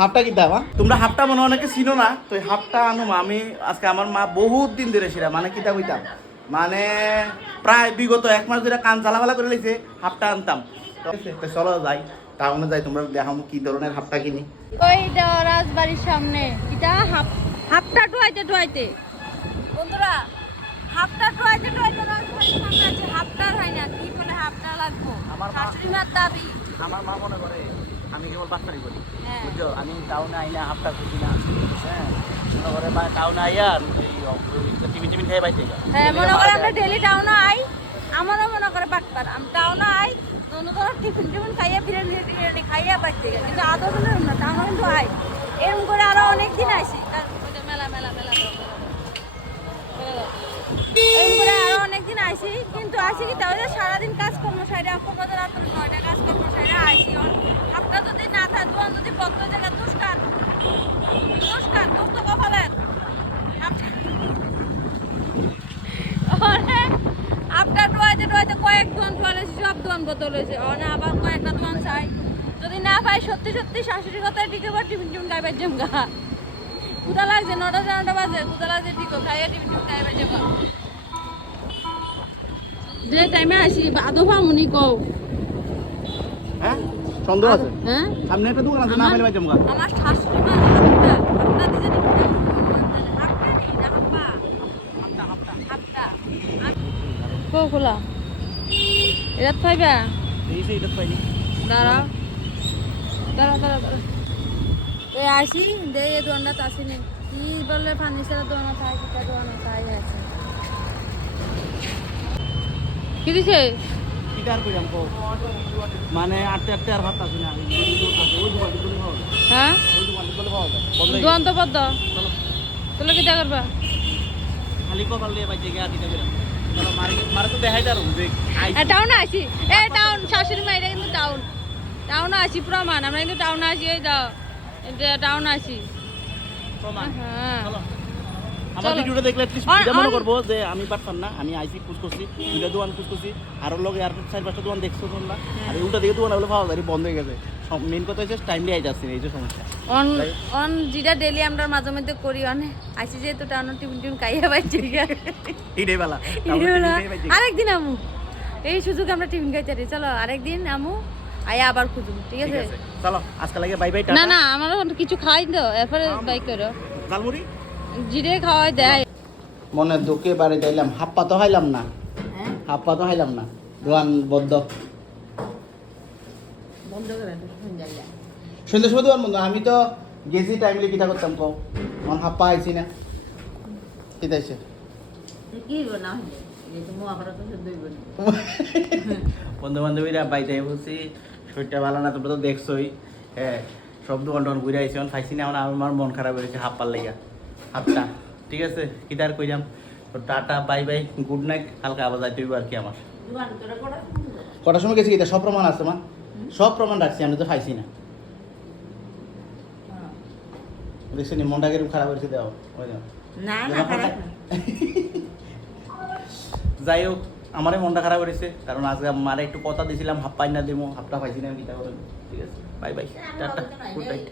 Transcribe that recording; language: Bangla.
হাফটা কি দাম তোমরা হাফটা মনে অনেকে চিনো না তো এই হাফটা আনুম আমি আজকে আমার মা বহুত দিন ধরে সেরা মানে কিতা কইতাম? মানে প্রায় বিগত এক মাস ধরে কান চালাফালা করে লেছে হাফটা আনতাম। চলো যাই টাউনে যাই তোমরা দেখাম কি ধরনের হাফটা কিনি। ওইটা রাজবাড়ির সামনে এটা হাফ হাফটা টুয়াইতে টুয়াইতে বন্ধুরা হাফটা রাজবাড়ির সামনে আছে হাফটা হয় না কি বলে হাফটা লাগবো? আমার শাশুড়ি মার দাবি। আমার মা মনে করে আমি কেবল বাচ্চারি করি হ্যাঁ। বুঝছ? আমি টাউনে আইলে হাফটা খুঁজি না। হ্যাঁ? মনে করে মানে টাউনে আইয়া টিভি টিভি খেয়ে পাইছে হ্যাঁ মনে করে আমরা ডেলি টাউনে আই আমারও মনে করে বাটপার আমি টাউনে আই দোনো ধর টিফিন টিফিন খাইয়া বিরিয়ানি খাইয়া পাচ্ছি কিন্তু আদৌ কিন্তু না টাউনে কিন্তু আই। এরকম করে আরও অনেক দিন আইসি তার মেলা মেলা মেলা এরকম করে আরও অনেকদিন আইসি কিন্তু আসি কি তাহলে সারাদিন কাজ কর্ম সাইডে আপনার মতো রাত নয়টা কাজ কর্ম সাইডে আইসি আপনার যদি না থাকতো যদি বদ্ধ জায়গা দুষ্কার দুষ্কার দুষ্ট কপালের আপনার আপনার ডোয়াইতে ডোয়াইতে কয়েক দোয়ান চলেছে সব দোয়ান বোতল হয়েছে অনে আবার কয়েকটা দোয়ান চাই। যদি না পাই সত্যি সত্যি শাশুড়ি কথায় টিকে বা টিফিন টিফিন খাইবার জমগা কুদা লাগছে নটা নটা বাজে কুদা লাগছে টিকো খাইয়া টিফিন টিফিন খাইবার জমগা যে টাইমে আসি আদৌ পামুনি কও। হ্যাঁ? সন্দেহ আছে? হ্যাঁ? সামনে একটা দোকান আছে না পাইলে পাইতাম গা। আমার শাশুড়ি মা হাতটা হাতটা দিছে নি হাতটা নেই না হাপ্পা হাতটা কো খোলা এটা পাইনি। দাঁড়াও দাঁড়াও দাঁড়াও এই আসি দে এই দোকানটা আসিনি কি বললে ফার্নিচারের দোকান থাকে কিটা দোকান তাই আছে। কি দিছে? কিটা আর কইরাম কো মানে আটতে আটতে আর ভাত আছে না? ওই দোকান দিলে পাওয়া হ্যাঁ? ওই দোকান পাওয়া দোকান তো বদ্ধ কিটা করবা? খালি কপাল গিয়া দিতে টাউনে আছি এ টাউন শাশুড়ি মা এটা কিন্তু টাউন টাউনে আছি প্রমাণ। আমরা কিন্তু টাউনে আছি এই দাও টাউনে আসি। হ্যাঁ। আমার ভিডিওটা দেখলে এটা মনে করব যে আমি পারতাম না আমি আইসি করছি দোকান করছি আরও লগে আর চার পাঁচটা দোকান দেখছ তোমরা। আর উল্টা দিকে দোকান হলে পাওয়া যায় বন্ধ হয়ে গেছে। মেন কথা হচ্ছে টাইমলি আই যাচ্ছে এই যে সমস্যা। অন অন যেটা ডেলি আমরা মাঝে মধ্যে করি অন আসি যেহেতু টাউনে টিফিন টিফিন খাইয়া আরেকদিন আমু এই সুযোগ আমরা টিফিন খাইতে পারি। চলো আরেকদিন আমু আয়া আবার খুঁজুম ঠিক আছে? চলো আজকে লাগে বাই বাই না টাটা। না আমার কিছু খাই তো এরপরে বাই করো। জিরে খাওয়াই দেয়। মনে দুঃখে বাড়ি যাইলাম। হাপ্পা তো হাইলাম না। হ্যাঁ। হাপ্পা তো হাইলাম না। দোকান বদ্ধ বন্ধ করে সন্ধ্যে সময় দোকান বন্ধ। আমি তো গেছি টাইমলি কিটা করতাম কও? মন হাপ্পা আইছি না। কি দইব বন্ধু বান্ধবীরা বাইতে বলছি শরীরটা ভালো না তোমরা তো দেখছোই। হ্যাঁ সব দোকান টোকান ঘুরে আইছি খাইছি না আমার মন খারাপ হয়েছে হাফ পার লেগা। হাফটা ঠিক আছে কিতার কইলাম তো tata bye bye good night কালকে আবার যাইতে হইব আর কি আমার কটার সময় গেছি কিতা সব প্রমাণ আছে মা। সব প্রমাণ রাখছি আমি তো খাইছি না দেখছি নি মনটা কীরকম খারাপ হয়েছে দেও ওই দাও না না, খারাপ যাই হোক আমারই মনটা খারাপ করেছে কারণ আজকে মারে একটু কথা দিয়েছিলাম হাফ পাই না দিব হাফটা পাইছি না আমি ঠিক আছে bye bye tata good night.